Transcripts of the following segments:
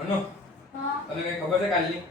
મનો હા તને કઈ ખબર છે કાલની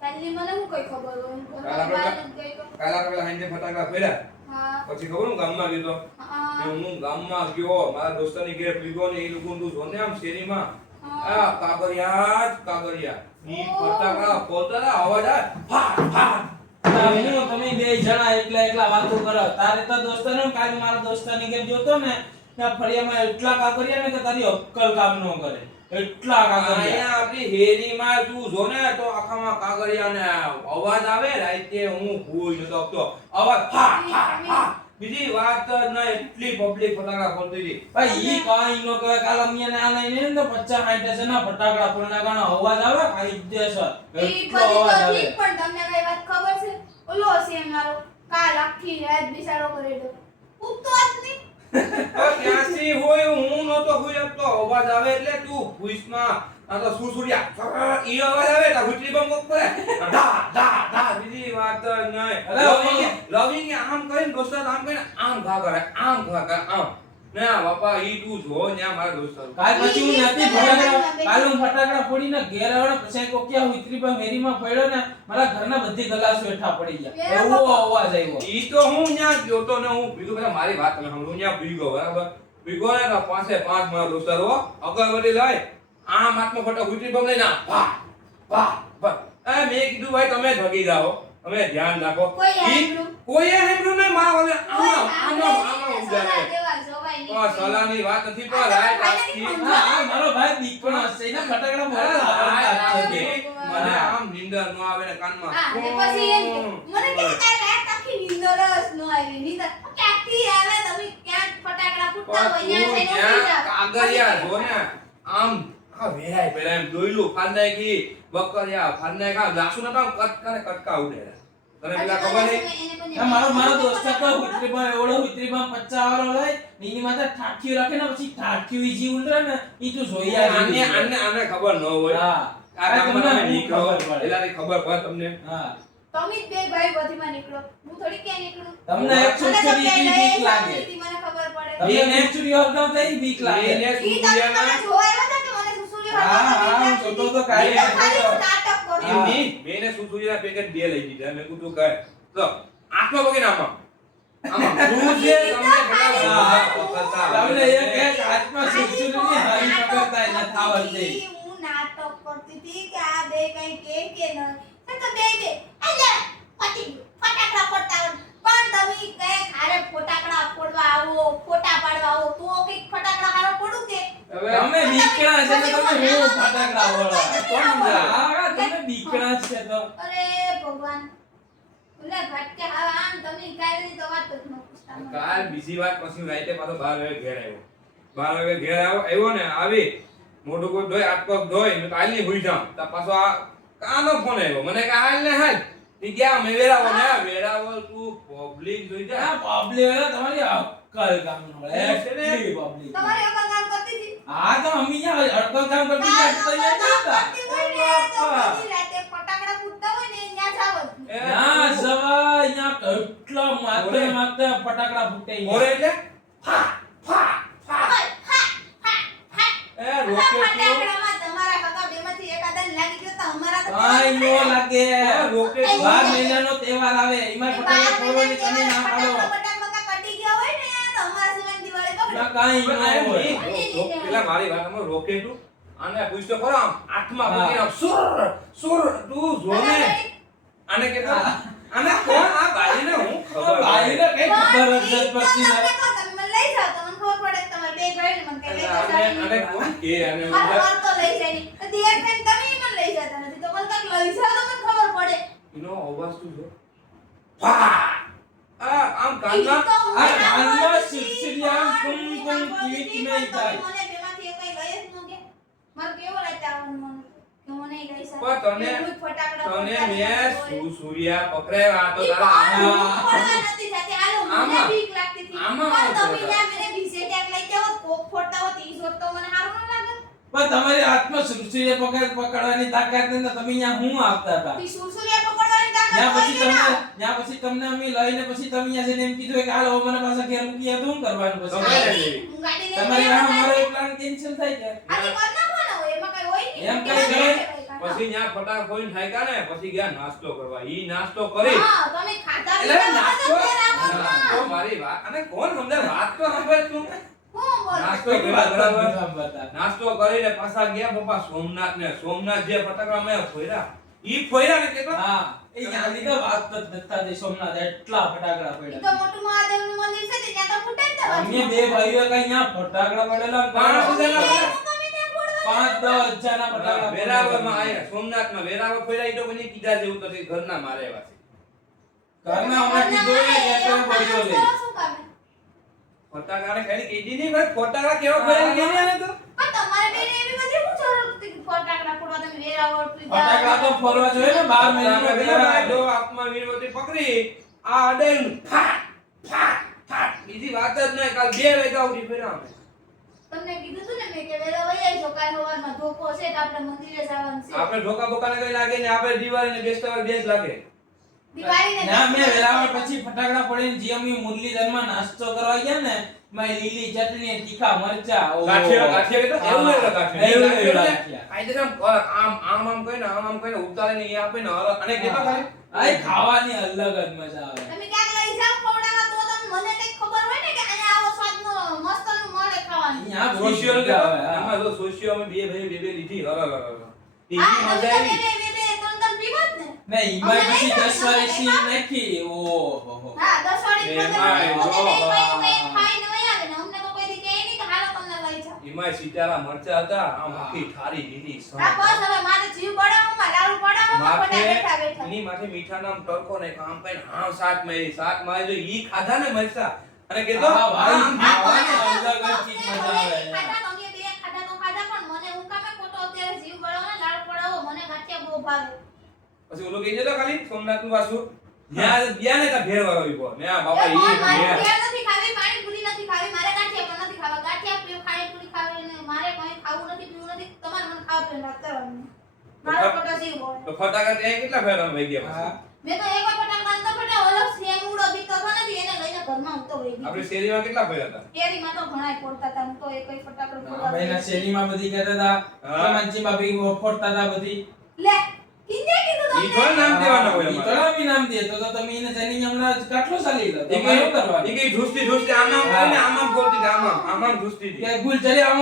કાલની મને હું કઈ ખબર હોય કાલ આપણે પેલા હાંજે ફટાકડા ફોડ્યા હા પછી ખબર હું ગામમાં ગયો તો હા હું ગામમાં ગયો મારા દોસ્તાની ઘરે પીગો ને એ લોકો તું જોને આમ શેરીમાં આ કાગરિયા ઈ ફટાકડા ફોડતા હતા અવાજ આવે ફાટ ફાટ હું તમે બે જણા એકલા વાતો કરો તારે તો દોસ્તાને કાલ મારા દોસ્તાની ઘેર જોતો ને ત્યાં ફળિયામાં એટલા કાગરિયા ને કે તારી અક્કલ કામ ન કરે એટલા કાગરિયા અહીંયા આપણી હેરીમાં તું જોને તો આખામાં કાગરિયા ને અવાજ આવે રાતે હું ભૂઈ નતો આપતો અવાજ ફાટ ફાટ ફાટ બીજી વાત ન એટલી પબ્લિક ફટાકડા ફોડતી હતી ભાઈ ઈ કાઈ નો કહે કાલ અમિયાને આ લઈને ને 50 60 છે ના ફટાકડા ફોડના ગાનો અવાજ આવે કાયદેસર ઈ એટલો બધી અવાજ તો આવે ઠીક પણ તમને કઈ વાત ખબર છે ઓલો છે મારો કાલ આખી રાત બિચારો કરે તો ઉઠતો જ નહીં ક્યાંથી હોય હું નતો હુઈ શકતો અવાજ આવે એટલે તું ભૂઈસમાં આ તો સુસુડિયા ઈ અવાજ આવે તો હુટરી બમ કરે ડા ડા ડા બીજી વાત નહીં લવિંગ આમ કરીને દોસ્ત આમ કરીને આમ ઘા કરે આમ ના બાપા ઈ તું જો ન્યા મારા દોસ્ત કાલ પછી હું નથી ફટાકડા કાલ હું ફટાકડા ફોડીને ઘેર આવ્યો પછી કોકિયા ઉતરી પર મેરીમાં પડ્યો ને મારા ઘરના બધી ગલાસ બેઠા પડી ગયા એવો અવાજ આવ્યો ઈ તો હું ન્યા ગયો તો ને હું ભીગો પેલા મારી વાત તમે સાંભળો ન્યા ભીગો બરાબર ભીગો ને તો પાસે પાંચ મારા દોસ્તારો અગરબત્તી લઈ આમ હાથમાં ફટા ઉતરી બમ લઈને વાહ વાહ વાહ મેં કીધું ભાઈ તમે જ ભગી જાઓ તમે ધ્યાન રાખો કોઈ હેમરું નહીં મારા આમ ઉજારે સલાની વાત નથી પણ રાઈટ આજથી મારો ભાઈ દીકરો હશે ને ફટાકડા મને મને આમ નીંદર ન આવે ને કાનમાં હા ને પછી એમ કે મને કે કાલ રાત આખી નીંદર જ ન આવી નીંદર ક્યાંથી આવે તમે ક્યાં ફટાકડા ફૂટતા હોય ત્યાં જઈને કાગરિયા જો ને આમ આ વેરાય પેલા એમ દોયલું ફાંદાય કી બકરિયા ફાંદાય કા લાસુ નતા કટકા ઉડે તને પેલા ખબર નહીં મારો દોસ્ત તો ઉતરીમાં એવડો ઉતરીમાં 50 વાળો લઈ નીની માથે ઠાઠ્યું રાખે ને પછી ઠાઠ્યું ઈજી ઉલરે ને ઈ તું જોઈ આને ખબર ન હોય હા આ તમને નીકળો એલાની ખબર પડે તમને હા તમે જ બે ભાઈ બધીમાં નીકળો હું થોડી ક્યાં નીકળું તમને એક છોકરી બીક લાગે મને ખબર પડે તમને એક છોકરી હરગાવ થઈ બીક લાગે એને ઈ તમે મને જોવા આવ્યા હતા કે મને સુસુલી હા જોતો તો કાઈ ખાલી હું નાટક કરું એમની મેને સુસુરીના પેકેટ બે લઈ દીધા મેં કીધું કહે તો આટલો બગીને આમાં શું છે તમને એક હાથમાં સુસુરીની હારી પકડતા ન થાવતી હું નાટક કરતી હતી કે આ બે કઈ કે ન તો બે અલે ફટાકડા ફોડતા પણ તમે કે ખારે ફટાકડા ફોડવા આવો ફોટા પાડવા આવો તો કઈક ફટાકડા હારો ફોડું કે તમે બીકણા છે તો તમે હું ફટાકડા વળો કોણ આ તમે બીકણા છે તો અરે ભગવાન ઓલા ભટકે હા આમ તમે કાલની તો વાત જ ન પૂછતા કાલ બીજી વાત પછી રાતે પાછો 12 વાગે ઘેર આવ્યો ને આવી મોઢું કોઈ ધોઈ હાથ પગ ધોઈ મેં કાલની ભૂઈ જામ તા પાછો આ કાનો ફોન આવ્યો મને કે હાલ ને હાલ ઈ ગયા મે વેરાવો તું પબ્લિક જોઈ જા આ પબ્લિક તમારી અક્કલ કામ ન મળે એટલી પબ્લિક તમારી અકલ કામ કરતી હતી હા તો અમ્મી યા અડકલ કામ કરતી જાય તો અહીંયા જતા રાતે ફટાકડા ફૂટતા હોય ને ત્યાં જાવ ના સવા અહીંયા કેટલા માથે ફટાકડા ફૂટે ઓરે એટલે ફા ફા ફા એ રોકેટ ફટાકડામાં તમારા કાકા બેમાંથી એકાદન લાગી ગયો તો અમારા તો કાઈ નો લાગે રોકેટ 12 મહિનાનો તહેવાર આવે એમાં ફટાકડા ફોડવાની તમે ના પાડો ફટાકડા કટી ગયા હોય ને તો અમારા સિવાય દિવાળી બગડે ના કાઈ નો હોય પેલા મારી વાતમાં રોકેટું આને પૂછતો ખરો આમ આઠમાં પકડીને સુર સુર તું જોને આને કેટલો આને કોણ આ ભાઈને હું ખબર ભાઈને કઈ ખબર જ નથી પડતી તમે મને લઈ જાવ તમને ખબર પડે તમારે બે ભાઈ મને કઈ લઈ જાવ આને કોણ કે આને માર તો લઈ જાય ની દેર ફેન તમે મને લઈ જતા નથી તો મને કઈક લઈ જાવ તો મને ખબર પડે એનો અવાજ તું જો ફા આમ કાનમાં આ કાનમાં સિરસિરિયા કુમ કુમ કીચ મે જાય મને બેમાંથી કઈ લઈ જ ન કે માર કેવો લાગતા આવવાનું મને કે મને લઈ જાય પણ તને મેં સૂર્યા પકડાયા તો તારા ફોડવા નથી જાતે હાલો મને બીક લાગતી હતી પણ તમે ત્યાં મને બીજે ટ્યાગ લઈ જાવ કોક ફોડતા હો 30 હોત તો મને સારું ન લાગે પણ તમારી હાથમાં સુરસુરિયા પકડવાની તાકાત નથી તમે અહીંયા હું આવતા હતા તી સુરસુરિયા પકડવાની તાકાત ત્યાં પછી તમને અમે લઈને પછી તમે અહીંયા જઈને એમ કીધું કે હાલો મને પાછા ઘેર મૂકી તો શું કરવાનું પછી હું ગાડી લઈને તમારી આ મારો પ્લાન કેન્સલ થઈ જાય આની કર નાખવાનો હોય એમાં કઈ હોય નહીં એમ કઈ પછી ન્યા ફટાક ફોડીને થાક્યા ને પછી ગયા નાસ્તો કરવા. ઈ નાસ્તો કરી હા તમે ખાધા એટલે પીધા નાસ્તો વગર ઘેર આવો છો. નાસ્તો મારી વાત અને કોણ સમજે વાત તો સમજે તું. હું બોલું? નાસ્તો કોઈ કર્યો વાત બરાબર. નથી બતા. નાસ્તો કરીને પાછા ગયા પપ્પા સોમનાથ ને સોમનાથ જે ફટાકડા મેં ફોડ્યા ઈ ફોડ્યા ને કેતો હા એ યાદી તો વાત જ નથી થતી. સોમનાથ એટલા ફટાકડા ઈ પડ્યા તો મોટું મહાદેવનું મંદિર છે તે ત્યાં તો ફૂટે જ ના અમે બે ભાઈઓ કઈ અહીંયા ફટાકડા પડેલા ને પાંચ પાંચ હજાર દસ હજારના ફટાકડા વેરાવળમાં આયા સોમનાથમાં વેરાવળ ફોડ્યા ઈ તો મને કીધા જેવું તો ઘરના મારે એવા છે. ઘરના અમે કીધું ને એટલે પડ્યો લે શું કામે? ફટાકડા ખાલી કીધી નહીં ભાઈ ફટાકડા કેવા ફોડ્યા કીધી ને તો પણ તમારે બેને એવી બધી શું જરૂર હતી કે ફટાકડા ફોડવા તમે વેરાવળ પીધા? ફટાકડા તો ફોડવા જોઈએ ને 12 મહિનામાં ફટાકડા વેરાવળ. જો આપમાં વીરવતી પકડી આ અડેન ફાટ ફાટ ફાટ બીજી વાત જ નહીં કાલ 2 વાગ્યા સુધી ફેર્યા અમે. તમને કીધું તું ને મેં કે વેરાવળ આઈ જો કાલ સવારમાં ધોકો છે તો આપણે મંદિરે જવાનું છે. આપણે ઢોકા બોકાને કઈ લાગે ને આપણે દિવાળી ને બેસતા વાર બેસ લાગે. દિવાળીને ના મેં વેરાવળ પછી ફટાકડા પડીને જે અમે મુરલીધરમાં નાસ્તો કરવા ગયા ને માં લીલી ચટણી તીખા મરચા ઓહો. ગાંઠિયા ગાંઠિયા કે તો એવું એવું ગાંઠિયા એવું એવું ગાંઠિયા ગાંઠિયા. આઈ જરા આમ કહીને ઉતારીને એ આપે ને અને કેતો ખાલી આય ખાવાની અલગ જ મજા આવે તમે ક્યાંક લઈ જાવ ખવડાવવા તો તમને મને કઈ ખબર હોય ને કે અહીંયા આવો સ્વાદનો મસ્તનું મળે ખાવાનું. અહીંયા બહુ સોશિયલ મજા આવે, હા. એમાં તો સોશિયલ અમે બે ભાઈ બે લીધી હા, ઈજી તમે મજા તો આવી. બે ત્રણ પીવો જ ને. ને ઈમાય અમે પછી લઈ 10 જાવ, વાળી નાખી ઓહો. હા 10 વાળી એમાં પંદર જો વાળી બા. ખાઈને વહી આવે ને અમને તો કોઈ દી કહે નહીં કે હાલો તમને લઈ જાવ. એમાં સીતારા મરચા હતા આમ આખી ઠારી લીધી આ બસ હવે મારે જીવ બળાવવામાં લાડુ પડાવવામાં માથે ખોટા બેઠા બેઠા. એની માથે મીઠા નામ ટરકો ને કામ કઈ હાવ શાક મારી જો ઈ ખાધા ને મરચા અને કીધું હા, ભાઈ. આમ ખાવાની હા, અલગ જ હા, ચીજ હા, મજા આવે. ખાધા તમે બે ખાધા તો ખાધા પણ મને હું કામે ખોટો અત્યારે જીવ બળાવો ને લાડુ પડાવો મને ગાંઠિયા બહુ ભાવે. પછી ઓલો કહી જતો ખાલી સોમનાથ નું પાછું ત્યાં ને તા ભેળ વાળો ઈકો ને આ બાપા એ બોલ, મારે ઈ ભેળ નથી ખાવી, પાણીપુરી નથી ખાવી, મારે ગાંઠિયા પણ નથી ખાવા. ગાંઠિયા પીવું, પાણીપુરી ખાવી ને મારે કંઈ ખાવું નથી, પીવું નથી. તમારે મને ખાવા પીવાનું વાત કરવાનું. મારો ખોટો જીવ બળે. તો ફટાકા ત્યાં કેટલા ફેર વહી ગયા હા. પછી મેં તો એક વાર ફટાકડા નતો ફટાવ્યો, ઓલો સેમુડો બીતો હતો ને એને લઈને ઘરમાં હું તો વહી ગઈ. આપણે શેરીમાં કેટલા ફેર હતા કેરીમાં તો ઘણાય ફોડતા હતા, હું તો એકય ફટાકડો ના, ફોડવા ભાઈના ગઈ. શેરીમાં બધી કહેતા હતા હા. કમાનચી બાપી ફોડતા હતા બધી. લે, કિંજે કીધું ઈ તમને? થોડા નામ દેવાના હોય ઈ અમારે. થોડા બી નામ દે તો તમે એને જઈને હમણાં કાટલો ચાલી લો તમારે શું કરવાનું? ઈ કઈ ઢૂસતી આમ કરીને આમ બોલતી હતી, આમ ઢૂસતી હતી. કે ગુલચરી આમ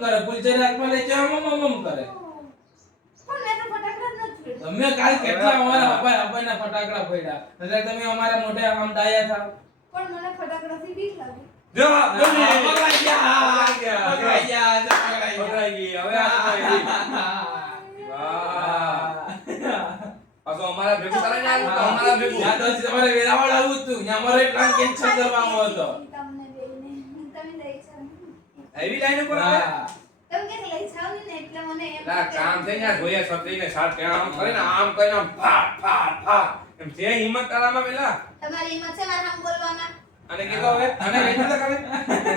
કરે ગુલચરી હાથમાં લઈ જાય આમ કરે. પણ મેં તો ફટાકડા જ નથી ફોડ્યા. તમે કાલ કેટલા અમારા અપાયના ફટાકડા ફોડ્યા એટલે તમે અમારા મોઢે આમ ડાયા થાવ. પણ મને ફટાકડાથી બીક લાગે. જો બોલી. પકડાઈ ગયા. પકડાઈ ગયા. પકડાઈ ગયા, પકડાઈ ગયા. પકડાઈ ગઈ. હવે આ પકડાઈ ગઈ. વાહ. પાછો અમારા ભેગું તારે ના આવ્યું, તો અમારા ભેગું. ત્યાં તો તમારે વેરાવળ આવવું જ હતું. ત્યાં અમારો એક પ્લાન કેન્સલ કરવાનો હતો. તમને બેયને. તમે લઈ જાઓ. એવી લાઈન ઉપર આવે હા. તમે કે લઈ જાઓ ને એટલે મને એમ ના કામ થઈ ગયા જોઈએ છત્રીને સાથ ત્યાં આમ કરીને આમ કરીને આમ ફાટ ફાટ ફાટ એમ જે હિંમત તારામાં પેલા તમારી હિંમત છે મારા આમ બોલવામાં. અને કીધું હવે અને કીધું તો ખાલી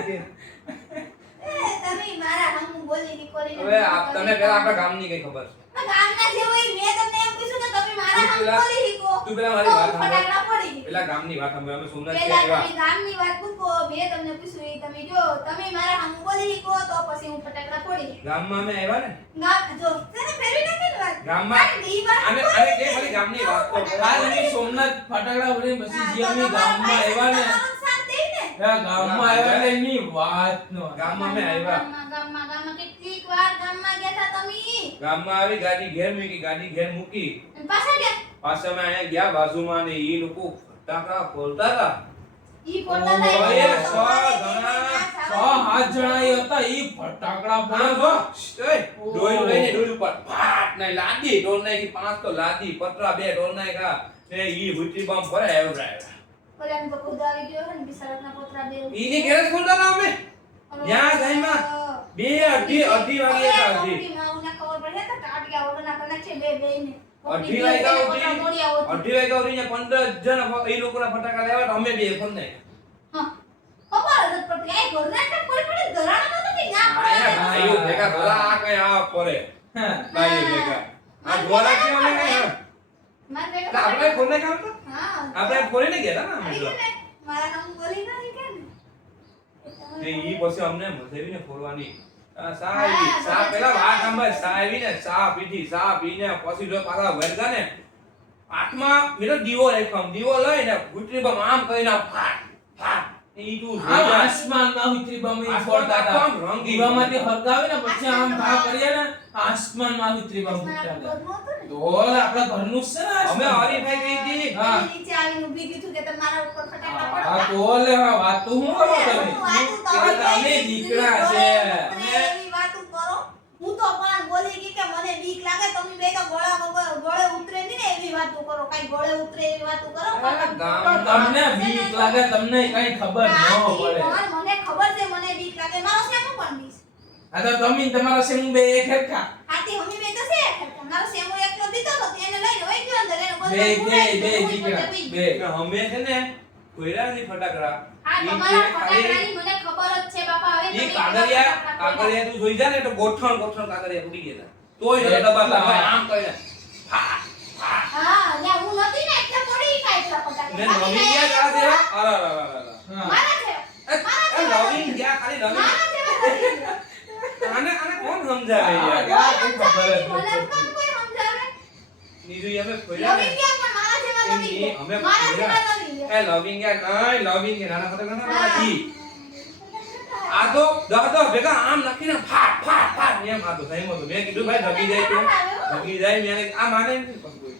એ તમે મારા હમ બોલી ની કરીને. હવે આપ તને પેલા આપણા ગામની કઈ ખબર છે આ ગામના જેવો ઈ મેં તમને એમ પૂછ્યું કે તમે મારા હમ પેલા- બોલી શીખો. તું પેલા મારી વાત તો સાંભળ. ફટાકડા ફોડી દીધી. પેલા ગામની વાત સાંભળ અમે સોમનાથ પેલા ગયા તમે ગામની વાત પૂછો, મેં તમને પૂછ્યું ઈ તમે જો તમે મારા હમ બોલી શીખો તો પછી હું ફટાકડા ફોડી દઈશ. ગામમાં અમે આવ્યા ને ગામ જો તેને ફેરવી નાખી ને વાત. ગામમાં અરે ઈ વાત અને બોલી કે દીધી. ખાલી ગામની વાત તો કરો. કાલ અમે સોમનાથ ફટાકડા ફોડીને પછી જે અમે ગામમાં આવ્યા ને ત્યાં ગામમાં આવ્યા ને એની વાત નો ગામમાં અમે આવ્યા ગામમાં કેટલીક વાર ગામમાં ગયા તા તમે. ગામમાં આવી ગાડી ઘેર મૂકી અને પાછા ગયા. પાછા અમે અહીંયા ગયા બાજુમાં ને ઈ લોકો ફટાકડા ફોડતા હતા ઈ ફોટા ઓહો, લાઈ એ સો જણા, 6-7 જણા ઈ હતા ઈ ફટાકડા હા, ફોડે જો. ઓય, ડોલ લઈને ડોલ ઉપર ફાટ ને લાદી ડોલ નાખી 5 તો લાદી પતરા 2 ડોલ નાખ્યા ને ઈ હુટી બમ ફરે આવ્યો ડ્રાઈવર ઓલાને તો ખુદ આવી ગયો હે ને બિચારાના પોતરા બે. ઈની ઘેર ફોડતા હતા અમે ત્યાં જઈમાં બે અઢી વાગે હતા અઢી અઢી વાગ્યા ઉઠી 15 જણ એ લોકોના ફટાકા લેવા તો અમે બે ફોન નહીં આયા ભાઈઓ ભેગા ભલા આ કઈ આ પડે હા. ભાઈઓ ભેગા આ જોરા કે અમે કઈ હા આપણે ફોન નહીં કાઢતો આપણે ફોન નહીં ગયા હતા ને અમે તો. ને ઈ પછી અમને મધેવીને ફોડવાની સા આવી સા પેલા વાત સાંભળ સા આવી ને સા પીધી સા પીને પછી જો પાછા વળગા ને આત્મા મેરો દીવો રાખ્યો દીવો લઈને ગુટરી બમ આમ કહીને ફાટ ફાટ ઈ તું આમ આસમાનમાં ઉતરી બમી ફોડતા હતા દીવામાંથી હરગાવે ને પછી આમ ભાગ કરીએ ને આસમાનમાં ઉતરી બમ ફૂટતા હતા તો આપણા ઘરનું જ છે ને અમે આસમાન. હરીફાઈ કરી હતી હા. નીચે આવીને ઊભી કીધું કે તમારા ઉપર ફટાકડા હા પડતા તો લે હા વાત તો હું કરો તમે તમે દીકરા છે. એવી વાતો કરો હું તો પણ બોલી ગઈ કે મને બીક લાગે તમે બે તો ગળે ઉતરે નહીં ને એવી વાતો કરો કઈ ગળે ઉતરે એવી વાતો કરો તમને બીક લાગે તમને કઈ ખબર ન પડે મને ખબર છે મને બીક લાગે મારો સેમો પણ બીક આ તો તમે તમારા સેમ બે એક હરખા હાથી હમી બે તો છે મારો સેમો એકલો બીતો તો એને લઈને વઈ ગયો અંદર એને બે દીકરા બે કે અમે છે ને કોયરા ની ફટાકડા આ ઈ તમારા જે ખાલી ફટાકડાની મને ખબર જ છે બાપા હવે ઈ તમે કાગળિયા તું જોઈ જા ને તો ગોઠણ કાગળિયા ઉડી ગયા તોય ને ડબ્બા લાગે આમ કહીને હા યા હું નથી ને એટલે પડી કાઈ એટલા ફટાકડા ને નવી ગયા કા દે અરે હા મારા છે નવીન ગયા ખાલી નવીન મારા છે નથી. આને કોણ સમજાવે યાર યાર, કોઈ ખબર જ મને નથી. કોણ કોઈ સમજાવે નીજુ અમે કોયરા ને લવિંગ ગયા પણ મારા જેવા એમ લવિંગ નહીં, અમે મારા કોયરા. જેવા લવિંગ ગયા. એ લવિંગ ગયા નહીં લવિંગ ગયા નાના ફટાકડા ના જી આ તો દાદા ભેગા આમ નાખીને ફાટ ફાટ ફાટ એમ આ તો સહી માં તો મેં કીધું ભાઈ ઢગી જાય તો ઢગી જાય મેં આ માને નહીં પણ કોઈ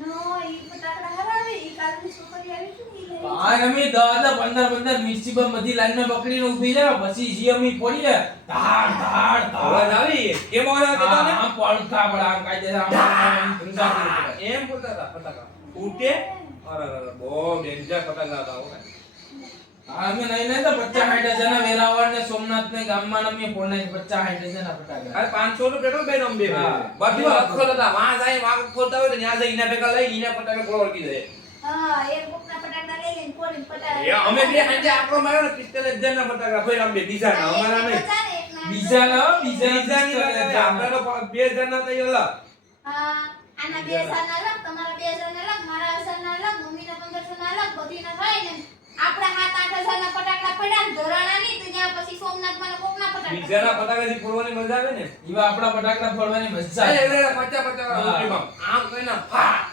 નો ઈ ફટાકડા હરાવે ઈ કાલની છોકરી આવી છે ને ઈ લઈ આ અમે 10-15 મ્યુનિસિપલ બધી લાઈનમાં પકડીને ઊભી જાય પછી જે અમે પડીએ ધાડ ધાડ અવાજ ધાડ આવી કેમ અવાજ આવતો હતો ને આ પડખા બડા કાયદેસર આમ ઊંચાથી પડે. એમ બોલતા હતા ફટાકા ફૂટે અરે બહુ ડેન્જર ફટાકા હતા હો. અમે નહીં તો 50-60 જણા વેરાવળ ને સોમનાથ ને ગામમાં અમે ફોન 50-60 જણા ફટાકડા અરે 500 નું પેટ્રોલ બે નંબે હા. બધું અખોલ હતા વાં જાય વાં ખોલતા હોય તો ત્યાં જઈ એના ભેગા લઈ એના ફટાકા ફોડકી જાય હા એક બોકના ફટાકડા લઈ લઈને ફોડીને ફટાકડા એ અમે બે હાંજે આપણો માર્યો ને 45 જણના ફટાકા ફોડ અમે બીજા ના અમારા નહીં બીજા ના બીજા બીજાની વાત આવે આપણે તો બે જણના તો અલગ હા આના બે સરના અલગ તમારા બે સરના અલગ મારા સરના અલગ મમ્મીના 1500 ના અલગ બધીના થાય ને આપણા 7-8 હજારના ફટાકડા પડ્યા ને ધરાણા ની તો ત્યાં પછી સોમનાથમાં ને કોકના ફટાકડા બીજાના ફટાકાથી ફોડવાની મજા આવે ને ઈવા આપણા ફટાકડા ફોડવાની મજા એ આવે. એ 50 આમ કઈને ફાટ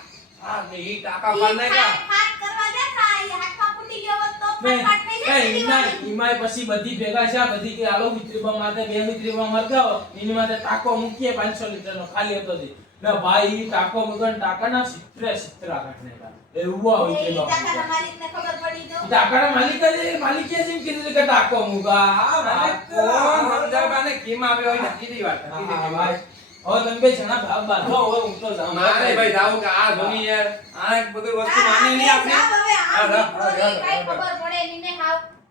હા ને ઈ ટાકા પાડ નાખ્યા ફાટ કરવા દેતા ઈ હાથમાં ફૂટી ગયો હોત તો નહીં, ફાટ થઈ જાય નહીં, ઈમાય પછી બધી ભેગા છે બધી કે આલો વિત્રીબા માથે બે વિત્રીબા મરગાવો એની માથે ટાંકો મૂકીએ 500 લીટરનો ખાલી હતો તે ના ભાઈ ઈ ટાંકો મૂકન ટાંકાના સિત્રા કાઢને એવું આવે એ વિત્રીબા ચાકાના માલિકને ખબર પડી તો ટાંકાના માલિક છે કીધું કે ટાંકો મૂકા આ માલિક કોણ સમજાવવાને કેમ આવ્યો હોય નક્કી ની વાત નક્કી હા, ની ભાઈ. વાત. હવે તમે બે જણા ભાગ બાંધો હવે હું તો જાઉં મારે ભાઈ જાવું કે આ ધોની યાર આ એક બધી વસ્તુ માની નહીં આપણે હવે હા, આ હા, નીકળો હા, ની કાઈ હા, ખબર પડે ની ને